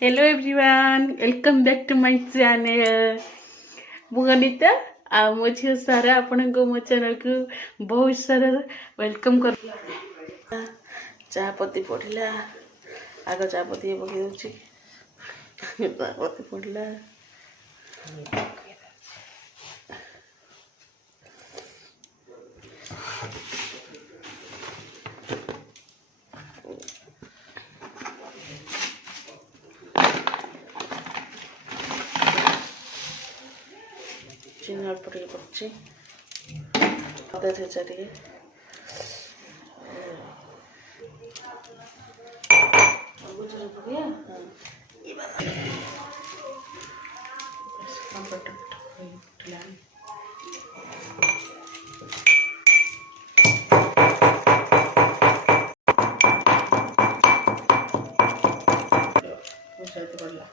Hello everyone, welcome back to my channel. मुगनिता आ मो झील सारा आपण को मो चैनल को बहुत सारा वेलकम कर। चा पत्ती पड़ला आग चा पत्ती पकई दूची चा पत्ती पड़ला चिन्ह पटे पड़े अदा थेचा टे पड़ला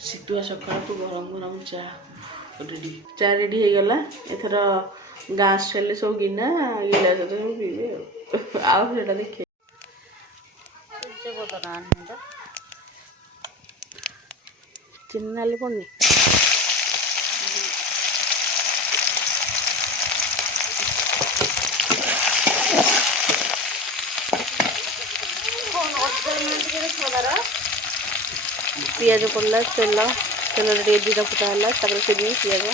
शीतुआ सकाल को गरम गरम चा रेडी हो गला। एथर गाँ स्टाइल सब गिना गिलास पीबे आउ सेटा देखे चिन्नाली पड़नी पियाज पड़ला तेल तेल टे जीरा फुटा है चिनी पियाज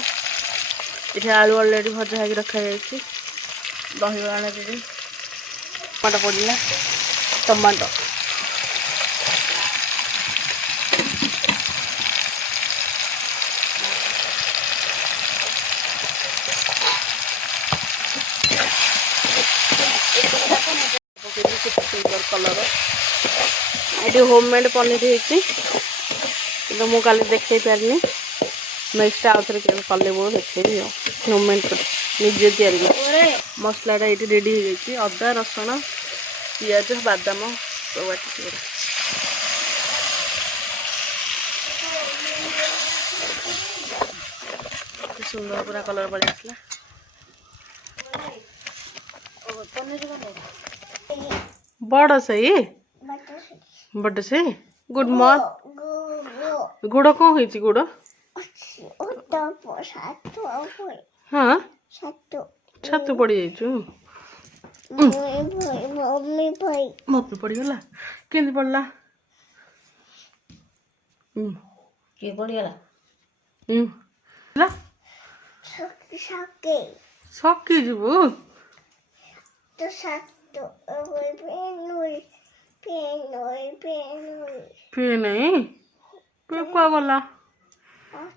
ये आलू अलरेडी भजा है रखा जाए दही आने टमाटो पड़ला टमाटो सुंदर कलर ये होममेड पनीर होती मु काली देखे पारनी नेक्स्ट आउ थे कले वो देखे होममेड निजे तैयारी मसलाटा ये रेडी हो गई अदा रसुण पियाज बादाम सब बाटी सुंदर पूरा कलर पड़े आसला बड़ से बड़ से गुड मॉर्निंग गुड़ कौन है गुड़ हाँ छतु पड़ी जाइछु मम्मी पड़गला केंदी पड़ला के पड़गला सके जीवु तो सतो पे नहीं पे क्या गला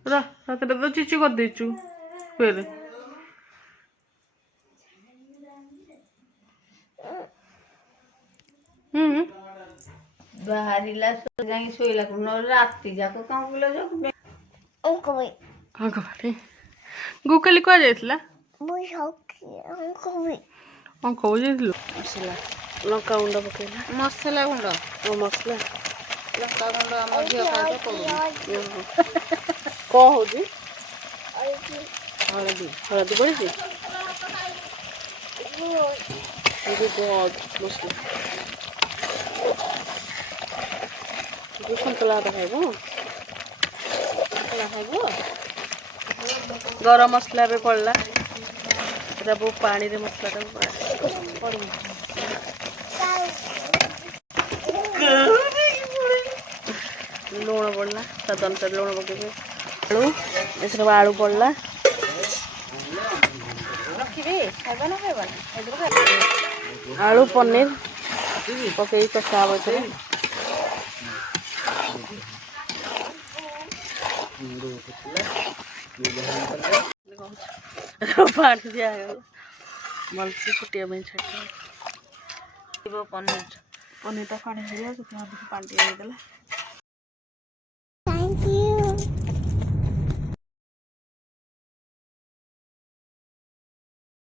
रात तो चिची कर देचु फिर बाहरिला जाई सोइला को न राती जाको काम बोला जो अंको भाई गुकली को जाइतला मुई हकी अंको जाइतलो मसला लंका गुंड पकेला मसला गुंड ओ मसला लंका गुंड हम झियो खाए तो को हो जी हळदी हळदी पड़ी जी ये बहुत मसला ये संतला खाइबो गरम मसला पे पड़ला वो पानी रे मसला पड़ी लुण पड़ला स्वाद अनुसार लुण पकेबे आलू एसर आलू पड़ला आलू पनीर पकई कषा पानी दिया मलसी फुटिया छाट पनीर पनीर पानी दिया पानी देला